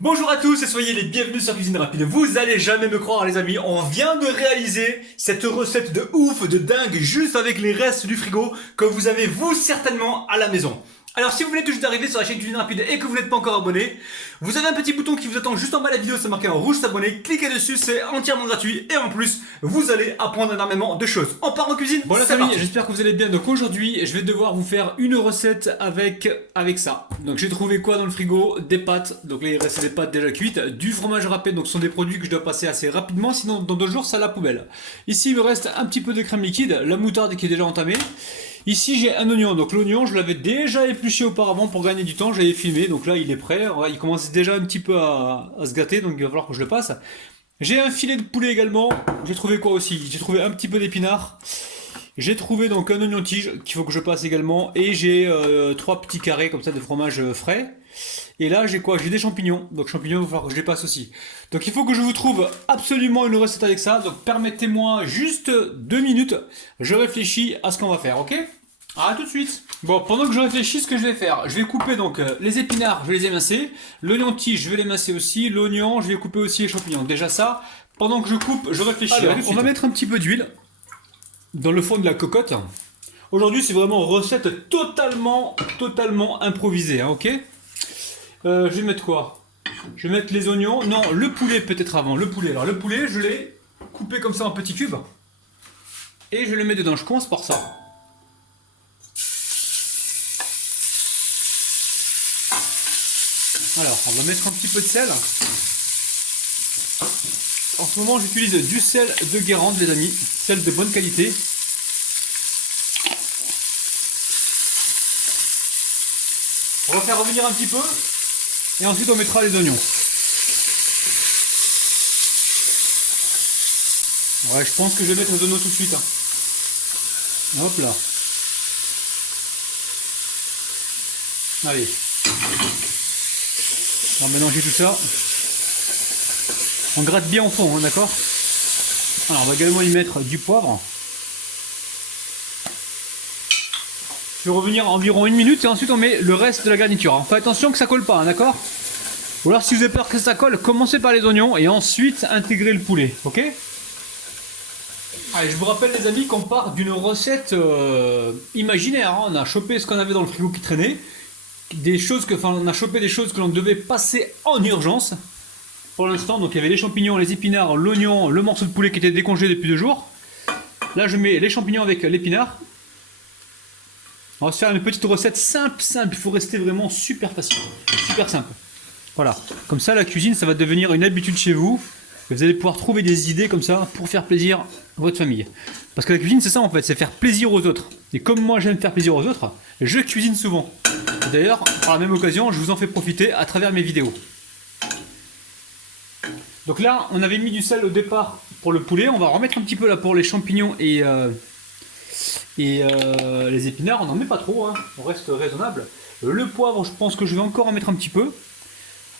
Bonjour à tous et soyez les bienvenus sur Cuisine Rapide. Vous allez jamais me croire les amis, on vient de réaliser cette recette de ouf, de dingue, juste avec les restes du frigo que vous avez vous certainement à la maison. Alors si vous venez tout juste d'arriver sur la chaîne Cuisine Rapide et que vous n'êtes pas encore abonné, vous avez un petit bouton qui vous attend juste en bas de la vidéo, c'est marqué en rouge s'abonner, cliquez dessus, c'est entièrement gratuit et en plus vous allez apprendre énormément de choses. On part en cuisine. Bon les c'est amis, parti. j'espère que vous allez bien. Donc aujourd'hui, je vais devoir vous faire une recette avec ça. Donc j'ai trouvé quoi dans le frigo? Des pâtes, donc là il reste des pâtes déjà cuites, du fromage râpé, donc ce sont des produits que je dois passer assez rapidement, sinon dans 2 jours ça à la poubelle. Ici il me reste un petit peu de crème liquide, la moutarde qui est déjà entamée. Ici j'ai un oignon, donc l'oignon je l'avais déjà épluché auparavant pour gagner du temps, j'avais filmé, donc là il est prêt, il commence déjà un petit peu à se gâter, donc il va falloir que je le passe. J'ai un filet de poulet également, j'ai trouvé quoi aussi? J'ai trouvé un petit peu d'épinards, j'ai trouvé donc un oignon tige qu'il faut que je passe également, et j'ai 3 petits carrés comme ça de fromage frais. Et là j'ai quoi? J'ai des champignons, donc champignons il va falloir que je les passe aussi. Donc il faut que je vous trouve absolument une recette avec ça, donc permettez-moi juste 2 minutes, je réfléchis à ce qu'on va faire, ok? À tout de suite. Bon, pendant que je réfléchis, ce que je vais faire, je vais couper donc les épinards, je vais les émincer, l'oignon tige, je vais l'émincer aussi, l'oignon, je vais couper aussi les champignons. Déjà ça, pendant que je coupe, je réfléchis. Alors, on va mettre un petit peu d'huile dans le fond de la cocotte. Aujourd'hui, c'est vraiment recette totalement improvisée, hein, ok? Je vais mettre quoi? Je vais mettre les oignons. Non, le poulet peut-être avant. Le poulet. Alors le poulet, je l'ai coupé comme ça en petits cubes. Et je le mets dedans. Je commence par ça. Alors, on va mettre un petit peu de sel. En ce moment, j'utilise du sel de Guérande, les amis. Sel de bonne qualité. On va faire revenir un petit peu. Et ensuite, on mettra les oignons. Ouais, je pense que je vais mettre les oignons tout de suite. Hop là. Allez. On va mélanger tout ça. On gratte bien au fond, hein, d'accord? Alors, on va également y mettre du poivre. Je vais revenir environ 1 minute et ensuite on met le reste de la garniture. Faites attention que ça colle pas, hein, d'accord? Ou alors si vous avez peur que ça colle, commencez par les oignons et ensuite intégrez le poulet, ok? Allez, je vous rappelle les amis qu'on part d'une recette imaginaire, hein. On a chopé ce qu'on avait dans le frigo qui traînait, on a chopé des choses que l'on devait passer en urgence. Pour l'instant, donc il y avait les champignons, les épinards, l'oignon, le morceau de poulet qui était décongelé depuis 2 jours. Là je mets les champignons avec l'épinard. On va se faire une petite recette simple, il faut rester vraiment super facile, super simple. Voilà, comme ça la cuisine ça va devenir une habitude chez vous. Et vous allez pouvoir trouver des idées comme ça pour faire plaisir à votre famille. Parce que la cuisine c'est ça en fait, c'est faire plaisir aux autres. Et comme moi j'aime faire plaisir aux autres, je cuisine souvent. D'ailleurs, par la même occasion, je vous en fais profiter à travers mes vidéos. Donc là, on avait mis du sel au départ pour le poulet, on va remettre un petit peu là pour les champignons et les épinards, on n'en met pas trop, hein. On reste raisonnable. Le poivre, je pense que je vais encore en mettre un petit peu.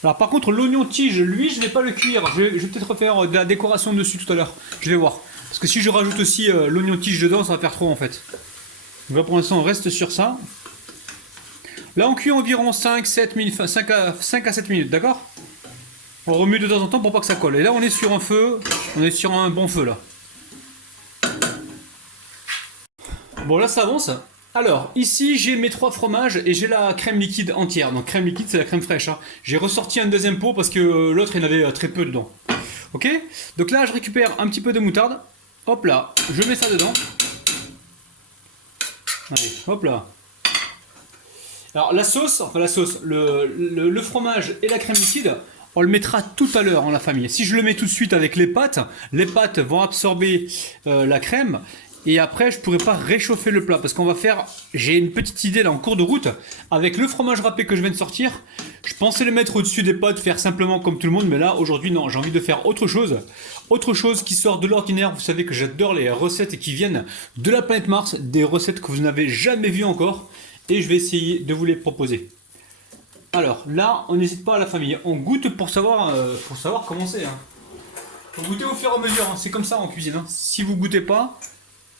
Alors par contre, l'oignon tige, lui, je ne vais pas le cuire. Je vais peut-être refaire de la décoration dessus tout à l'heure. Je vais voir. Parce que si je rajoute aussi l'oignon tige dedans, ça va faire trop en fait. Donc là pour l'instant, on reste sur ça. Là, on cuit environ 5 à 7 minutes, d'accord? On remue de temps en temps pour pas que ça colle. Et là, on est sur un feu, on est sur un bon feu là. Bon là ça avance. Alors ici j'ai mes 3 fromages et j'ai la crème liquide entière. Donc crème liquide c'est la crème fraîche, hein. J'ai ressorti un deuxième pot parce que l'autre il y en avait très peu dedans. Ok? Donc là je récupère un petit peu de moutarde. Hop là, je mets ça dedans. Allez, hop là. Alors la sauce, le fromage et la crème liquide, on le mettra tout à l'heure en la famille. Si je le mets tout de suite avec les pâtes vont absorber la crème. Et après, je pourrais pas réchauffer le plat parce qu'on va faire. J'ai une petite idée là en cours de route avec le fromage râpé que je viens de sortir. Je pensais le mettre au-dessus des pâtes, faire simplement comme tout le monde, mais là aujourd'hui non, j'ai envie de faire autre chose qui sort de l'ordinaire. Vous savez que j'adore les recettes qui viennent de la planète Mars, des recettes que vous n'avez jamais vues encore, et je vais essayer de vous les proposer. Alors là, on n'hésite pas à la famille, on goûte pour savoir comment c'est. Hein. Faut goûter au fur et à mesure, hein. C'est comme ça en cuisine. Hein. Si vous goûtez pas,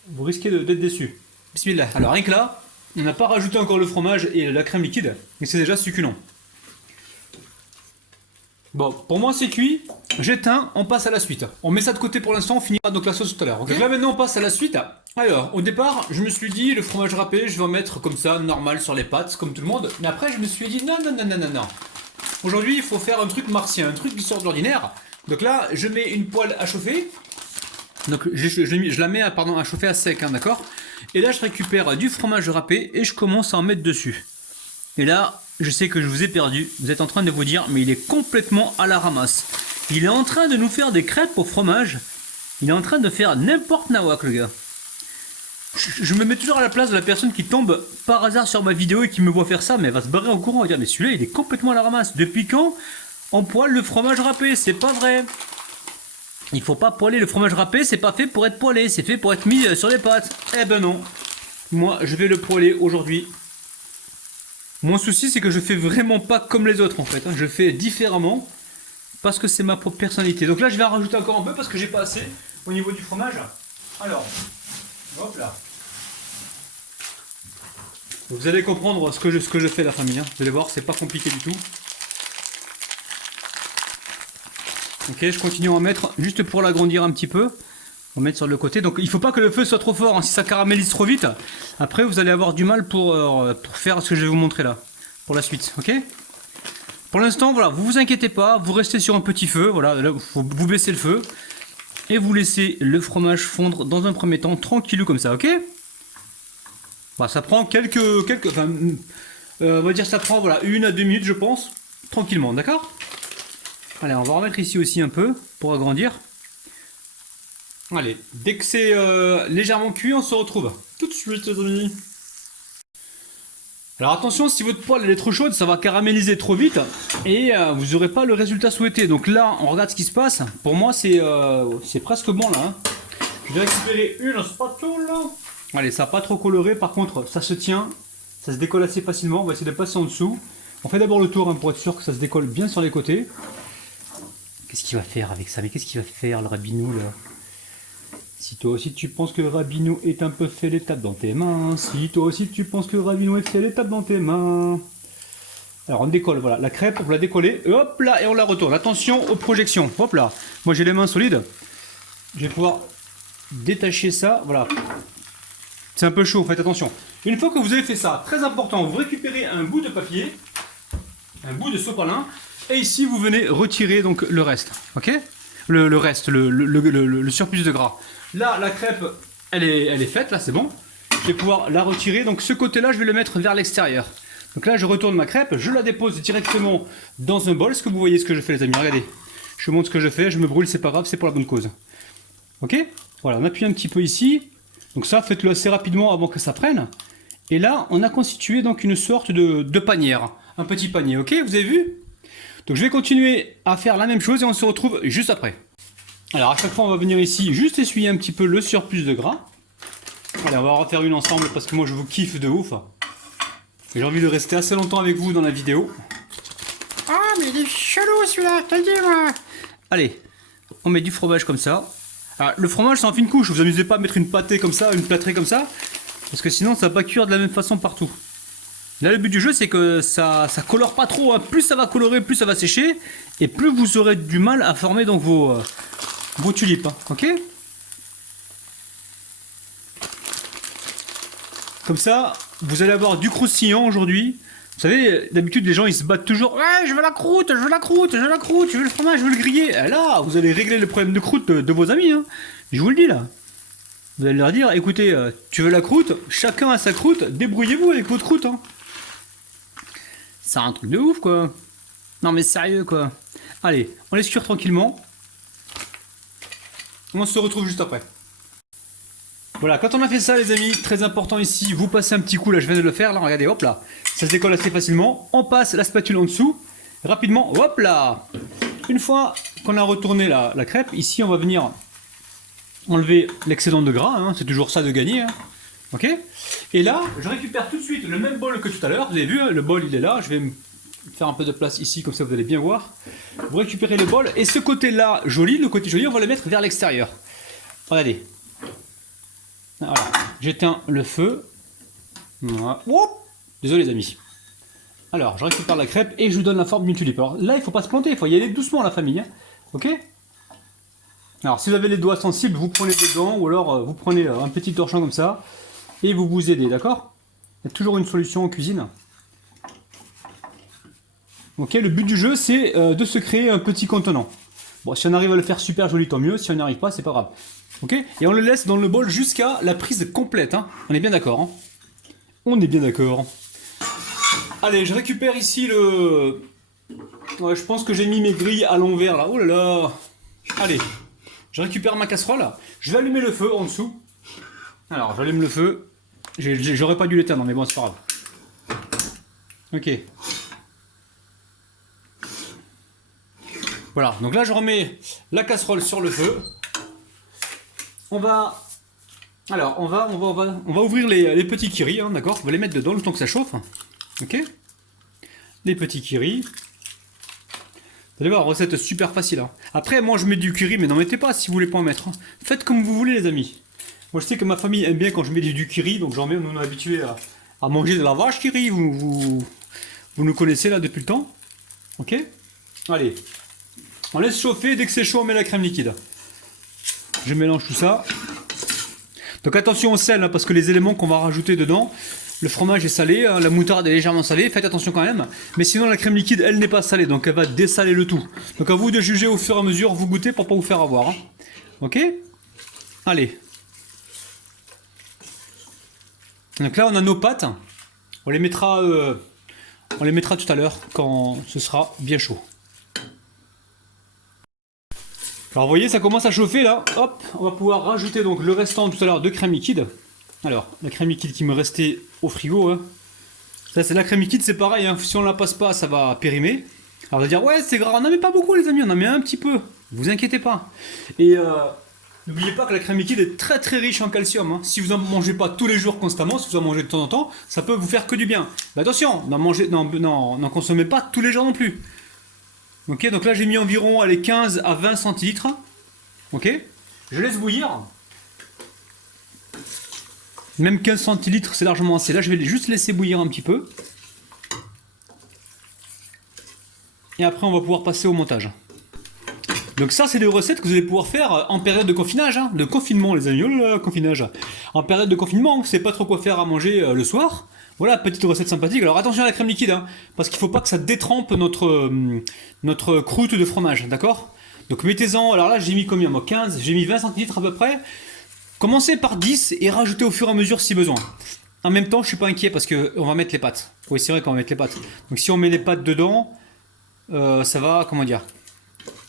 vous risquez d'être déçu. Bismillah. Alors rien que là, on n'a pas rajouté encore le fromage et la crème liquide, mais c'est déjà succulent. Bon, pour moi c'est cuit. J'éteins, on passe à la suite. On met ça de côté pour l'instant, on finira donc la sauce tout à l'heure. Okay. Donc là maintenant on passe à la suite. Alors, au départ, je me suis dit, le fromage râpé, je vais en mettre comme ça, normal sur les pâtes, comme tout le monde. Mais après, je me suis dit, non. Aujourd'hui, il faut faire un truc martien, un truc qui sort de l'ordinaire. Donc là, je mets une poêle à chauffer. Donc je la mets à chauffer à sec, hein, d'accord. Et là, je récupère du fromage râpé et je commence à en mettre dessus. Et là, je sais que je vous ai perdu. Vous êtes en train de vous dire, mais il est complètement à la ramasse. Il est en train de nous faire des crêpes au fromage. Il est en train de faire n'importe nawak, le gars. Je me mets toujours à la place de la personne qui tombe par hasard sur ma vidéo et qui me voit faire ça, mais elle va se barrer en courant. Elle va dire, mais celui-là, il est complètement à la ramasse. Depuis quand on poêle le fromage râpé? C'est pas vrai. Il faut pas poêler le fromage râpé, c'est pas fait pour être poêlé, c'est fait pour être mis sur les pâtes. Eh ben non. Moi, je vais le poêler aujourd'hui. Mon souci, c'est que je fais vraiment pas comme les autres en fait. Je fais différemment parce que c'est ma propre personnalité. Donc là, je vais en rajouter encore un peu parce que j'ai pas assez au niveau du fromage. Alors, hop là. Vous allez comprendre ce que je fais, la famille. Vous allez voir, c'est pas compliqué du tout. Ok, je continue à en mettre juste pour l'agrandir un petit peu. On va mettre sur le côté. Donc il faut pas que le feu soit trop fort. Hein. Si ça caramélise trop vite, après vous allez avoir du mal pour faire ce que je vais vous montrer là. Pour la suite, ok? Pour l'instant, voilà, vous vous inquiétez pas. Vous restez sur un petit feu. Voilà, là, vous baissez le feu. Et vous laissez le fromage fondre dans un premier temps, tranquillou comme ça, ok? Bah, ça prend enfin, on va dire ça prend voilà 1 à 2 minutes je pense, tranquillement, d'accord? Allez, on va remettre ici aussi un peu pour agrandir. Allez, dès que c'est légèrement cuit, on se retrouve tout de suite, les amis. Alors attention, si votre poêle elle est trop chaude, ça va caraméliser trop vite et vous n'aurez pas le résultat souhaité. Donc là, on regarde ce qui se passe. Pour moi, c'est presque bon là. Hein. Je vais récupérer une spatule. Allez, ça n'a pas trop coloré. Par contre, ça se tient. Ça se décolle assez facilement. On va essayer de passer en dessous. On fait d'abord le tour hein, pour être sûr que ça se décolle bien sur les côtés. Qu'est-ce qu'il va faire avec ça? Mais qu'est-ce qu'il va faire, le rabinou là? Si toi aussi tu penses que Rabinou est un peu fait l'étape dans tes mains, si toi aussi tu penses que Rabinou est fait l'étape dans tes mains. Alors on décolle, voilà, la crêpe, on va la décoller, hop là, et on la retourne. Attention aux projections, hop là. Moi j'ai les mains solides, je vais pouvoir détacher ça, voilà. C'est un peu chaud, faites attention. Une fois que vous avez fait ça, très important, vous récupérez un bout de papier, un bout de sopalin, et ici vous venez retirer donc le reste, ok? Le reste, le surplus de gras. Là, la crêpe, elle est faite, là c'est bon. Je vais pouvoir la retirer, donc ce côté-là, je vais le mettre vers l'extérieur. Donc là, je retourne ma crêpe, je la dépose directement dans un bol. Est-ce que vous voyez ce que je fais, les amis? Regardez, je vous montre ce que je fais, je me brûle, c'est pas grave, c'est pour la bonne cause. Ok? Voilà, on appuie un petit peu ici. Donc ça, faites-le assez rapidement avant que ça prenne. Et là, on a constitué donc une sorte de panière. Un petit panier, ok? Vous avez vu? Donc je vais continuer à faire la même chose et on se retrouve juste après. Alors à chaque fois on va venir ici juste essuyer un petit peu le surplus de gras. Allez, on va en refaire une ensemble parce que moi je vous kiffe de ouf. J'ai envie de rester assez longtemps avec vous dans la vidéo. Ah mais il est chelou celui-là, t'as dit moi. Allez, on met du fromage comme ça. Alors, le fromage c'est en fine couche, vous amusez pas à mettre une pâtée comme ça, une plâtrée comme ça. Parce que sinon ça va pas cuire de la même façon partout. Là le but du jeu c'est que ça colore pas trop, hein. Plus ça va colorer, plus ça va sécher. Et plus vous aurez du mal à former donc vos tulipes, hein. Ok? Comme ça, vous allez avoir du croustillant aujourd'hui. Vous savez, d'habitude les gens ils se battent toujours. Ouais, je veux la croûte, je veux la croûte, je veux la croûte, je veux le fromage, je veux le griller. Et là, vous allez régler le problème de croûte de vos amis, hein. Je vous le dis là. Vous allez leur dire, écoutez, tu veux la croûte, chacun a sa croûte, débrouillez-vous avec votre croûte, hein. C'est un truc de ouf quoi. Non mais sérieux quoi. Allez, on laisse cuire tranquillement. On se retrouve juste après. Voilà, quand on a fait ça les amis, très important ici, vous passez un petit coup, là je viens de le faire, là regardez, hop là. Ça se décolle assez facilement, on passe la spatule en dessous, rapidement, hop là. Une fois qu'on a retourné la crêpe, ici on va venir enlever l'excédent de gras, hein, c'est toujours ça de gagner. Hein. Ok? Et là, je récupère tout de suite le même bol que tout à l'heure, vous avez vu, le bol il est là, je vais me faire un peu de place ici, comme ça vous allez bien voir. Vous récupérez le bol, et ce côté-là, joli, le côté joli, on va le mettre vers l'extérieur. Regardez. Voilà, j'éteins le feu. Voilà. Oh, désolé les amis. Alors, je récupère la crêpe et je vous donne la forme d'une tulipe. Alors là, il faut pas se planter, il faut y aller doucement la famille. Hein. Ok? Alors, si vous avez les doigts sensibles, vous prenez des gants ou alors vous prenez un petit torchon comme ça et vous vous aidez, d'accord? Il y a toujours une solution en cuisine. Ok, le but du jeu, c'est de se créer un petit contenant. Bon, si on arrive à le faire super joli, tant mieux. Si on n'y arrive pas, c'est pas grave. Ok? Et on le laisse dans le bol jusqu'à la prise complète. Hein. On est bien d'accord. Hein? On est bien d'accord. Allez, je récupère ici le... Ouais, je pense que j'ai mis mes grilles à l'envers là. Oh là là. Allez, je récupère ma casserole. Je vais allumer le feu en dessous. Alors, j'allume le feu. J'aurais pas dû l'éteindre, mais bon, c'est pas grave. Ok. Voilà, donc là je remets la casserole sur le feu. On va ouvrir les petits kiris, hein, d'accord? On va les mettre dedans le temps que ça chauffe. Ok? Les petits kiris. Vous allez voir, recette super facile. Hein. Après, moi je mets du curry, mais n'en mettez pas si vous voulez pas en mettre. Hein. Faites comme vous voulez, les amis. Moi je sais que ma famille aime bien quand je mets du curry, donc j'en mets, on est habitué à manger de la vache curry. Vous nous connaissez là depuis le temps. Ok? Allez. On laisse chauffer, dès que c'est chaud, on met la crème liquide. Je mélange tout ça. Donc attention au sel, hein, parce que les éléments qu'on va rajouter dedans, le fromage est salé, hein, la moutarde est légèrement salée, faites attention quand même. Mais sinon la crème liquide, elle n'est pas salée, donc elle va dessaler le tout. Donc à vous de juger au fur et à mesure, vous goûtez pour pas vous faire avoir. Hein. Ok? Allez. Donc là on a nos pâtes. On les mettra tout à l'heure quand ce sera bien chaud. Alors vous voyez, ça commence à chauffer là. Hop, on va pouvoir rajouter donc le restant tout à l'heure de crème liquide. Alors, la crème liquide qui me restait au frigo. Hein. Ça, c'est la crème liquide, c'est pareil. Hein. Si on la passe pas, ça va périmer. Alors, on va dire, ouais, c'est grave. On n'en met pas beaucoup, les amis. On en met un petit peu. Vous inquiétez pas. Et n'oubliez pas que la crème liquide est très très riche en calcium. Hein. Si vous n'en mangez pas tous les jours constamment, si vous en mangez de temps en temps, ça peut vous faire que du bien. Mais attention, n'en consommez pas tous les jours non plus. Ok, donc là j'ai mis environ allez, 15 à 20 centilitres. Ok, je laisse bouillir. Même 15 centilitres, c'est largement assez. Là, je vais juste laisser bouillir un petit peu. Et après, on va pouvoir passer au montage. Donc ça, c'est des recettes que vous allez pouvoir faire en période de confinage. Hein, de confinement, les amis. Oh là là, confinage. En période de confinement, vous ne savez pas trop quoi faire à manger le soir. Voilà, petite recette sympathique. Alors attention à la crème liquide, hein, parce qu'il ne faut pas que ça détrempe notre croûte de fromage, d'accord? Donc mettez-en, alors là j'ai mis combien moi? 15, j'ai mis 20 centilitres à peu près. Commencez par 10 et rajoutez au fur et à mesure si besoin. En même temps, je suis pas inquiet parce qu'on va mettre les pâtes. Oui, c'est vrai qu'on va mettre les pâtes. Donc si on met les pâtes dedans, ça va, comment dire?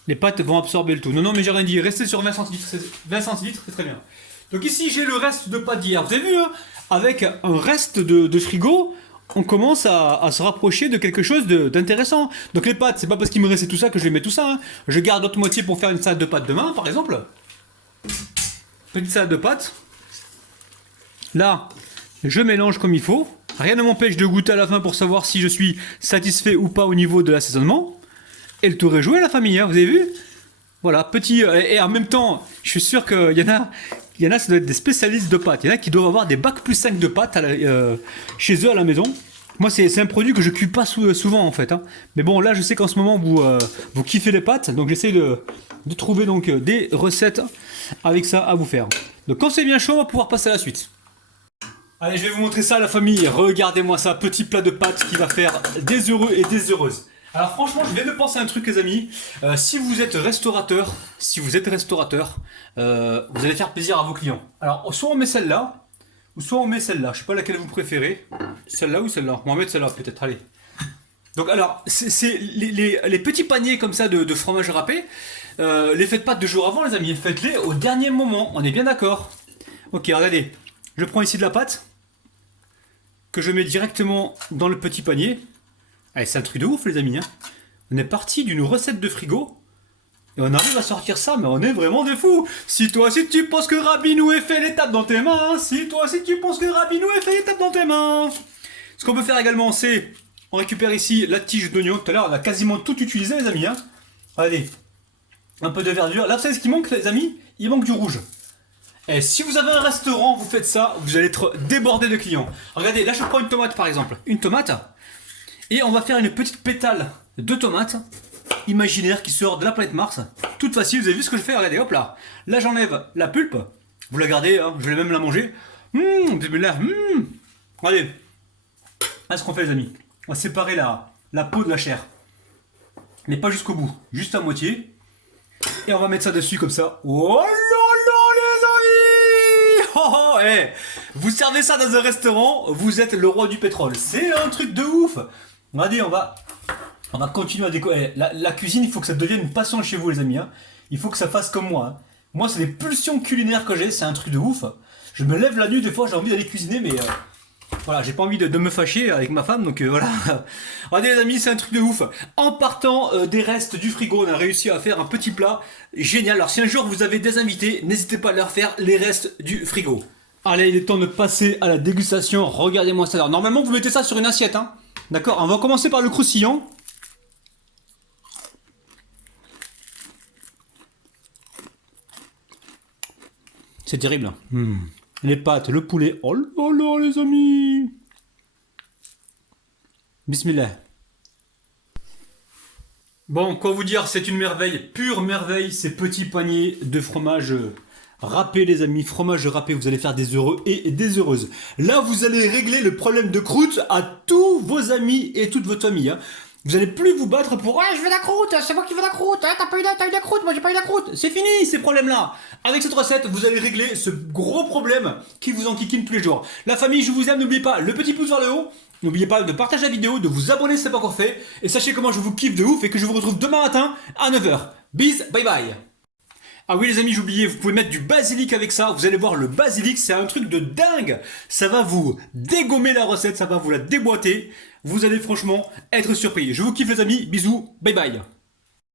Les pâtes vont absorber le tout. Non, non, mais j'ai rien dit. Restez sur 20 centilitres, 20 centilitres, c'est très bien. Donc ici, j'ai le reste de pâtes d'hier. Vous avez vu, hein, avec un reste de frigo, on commence à se rapprocher de quelque chose d'intéressant. Donc les pâtes, c'est pas parce qu'il me restait tout ça que je vais mettre tout ça. Hein. Je garde l'autre moitié pour faire une salade de pâtes demain, par exemple. Petite salade de pâtes. Là, je mélange comme il faut. Rien ne m'empêche de goûter à la fin pour savoir si je suis satisfait ou pas au niveau de l'assaisonnement. Et le tour est joué, la famille, hein, vous avez vu? Voilà, petit... Et en même temps, je suis sûr qu'il y en a, ça doit être des spécialistes de pâtes. Il y en a qui doivent avoir des bacs plus 5 de pâtes chez eux à la maison. Moi, c'est un produit que je cuis pas souvent, en fait. Hein. Mais bon, là, je sais qu'en ce moment, vous kiffez les pâtes. Donc, j'essaie de trouver donc, des recettes avec ça à vous faire. Donc, quand c'est bien chaud, on va pouvoir passer à la suite. Allez, je vais vous montrer ça, la famille. Regardez-moi ça, petit plat de pâtes qui va faire des heureux et des heureuses. Alors franchement, je viens de penser à un truc, les amis. Si vous êtes restaurateur, vous allez faire plaisir à vos clients. Alors, soit on met celle-là, ou soit on met celle-là. Je sais pas laquelle vous préférez. Celle-là ou celle-là? On va mettre celle-là peut-être, allez. Donc alors, c'est les petits paniers comme ça de fromage râpé. Les faites pas 2 jours avant, les amis. Faites-les au dernier moment. On est bien d'accord? Ok, regardez. Je prends ici de la pâte que je mets directement dans le petit panier. Allez, c'est un truc de ouf, les amis. Hein. On est parti d'une recette de frigo. Et on arrive à sortir ça, mais on est vraiment des fous. Si toi aussi tu penses que Rabinou ait fait l'étape dans tes mains. Si toi aussi tu penses que Rabinou ait fait l'étape dans tes mains. Ce qu'on peut faire également, c'est... On récupère ici la tige d'oignon. Tout à l'heure, on a quasiment tout utilisé, les amis. Hein. Allez. Un peu de verdure. Là, vous savez ce qui manque, les amis? Il manque du rouge. Et si vous avez un restaurant, vous faites ça, vous allez être débordé de clients. Regardez, là, je prends une tomate, par exemple. Une tomate... Et on va faire une petite pétale de tomates imaginaire qui sort de la planète Mars. Toute facile, vous avez vu ce que je fais, regardez, hop là. Là j'enlève la pulpe, vous la gardez, hein, je vais même la manger. Bismillah, Regardez, là ce qu'on fait les amis, on va séparer la peau de la chair. Mais pas jusqu'au bout, juste à moitié. Et on va mettre ça dessus comme ça. Oh là là les amis, oh, hey. Vous servez ça dans un restaurant, vous êtes le roi du pétrole. C'est un truc de ouf. Regardez, on va continuer à décorer. La cuisine, il faut que ça devienne une passion chez vous les amis. Hein. Il faut que ça fasse comme moi. Hein. Moi, c'est des pulsions culinaires que j'ai, c'est un truc de ouf. Je me lève la nuit, des fois, j'ai envie d'aller cuisiner, mais voilà, j'ai pas envie de me fâcher avec ma femme, donc voilà. Regardez les amis, c'est un truc de ouf. En partant des restes du frigo, on a réussi à faire un petit plat génial. Alors si un jour vous avez des invités, n'hésitez pas à leur faire les restes du frigo. Allez, il est temps de passer à la dégustation. Regardez-moi ça. Alors normalement, vous mettez ça sur une assiette, hein. D'accord, on va commencer par le croustillant. C'est terrible. Les pâtes, le poulet. Oh là là, les amis. Bismillah. Bon, quoi vous dire, c'est une merveille, pure merveille, ces petits paniers de fromage râpé, les amis. Fromage râpé, vous allez faire des heureux et des heureuses. Là, vous allez régler le problème de croûte à tous vos amis et toute votre famille. Hein. Vous n'allez plus vous battre pour « Ouais, je veux la croûte, c'est moi qui veux la croûte, hein, t'as eu la croûte, moi j'ai pas eu la croûte !» C'est fini ces problèmes-là. Avec cette recette, vous allez régler ce gros problème qui vous enquiquine tous les jours. La famille, je vous aime, n'oubliez pas le petit pouce vers le haut. N'oubliez pas de partager la vidéo, de vous abonner si ce n'est pas encore fait. Et sachez comment je vous kiffe de ouf et que je vous retrouve demain matin à 9h. Bis, bye bye. Ah oui les amis, j'oubliais, vous pouvez mettre du basilic avec ça, vous allez voir le basilic, c'est un truc de dingue. Ça va vous dégommer la recette, ça va vous la déboîter. Vous allez franchement être surpris. Je vous kiffe les amis, bisous, bye bye.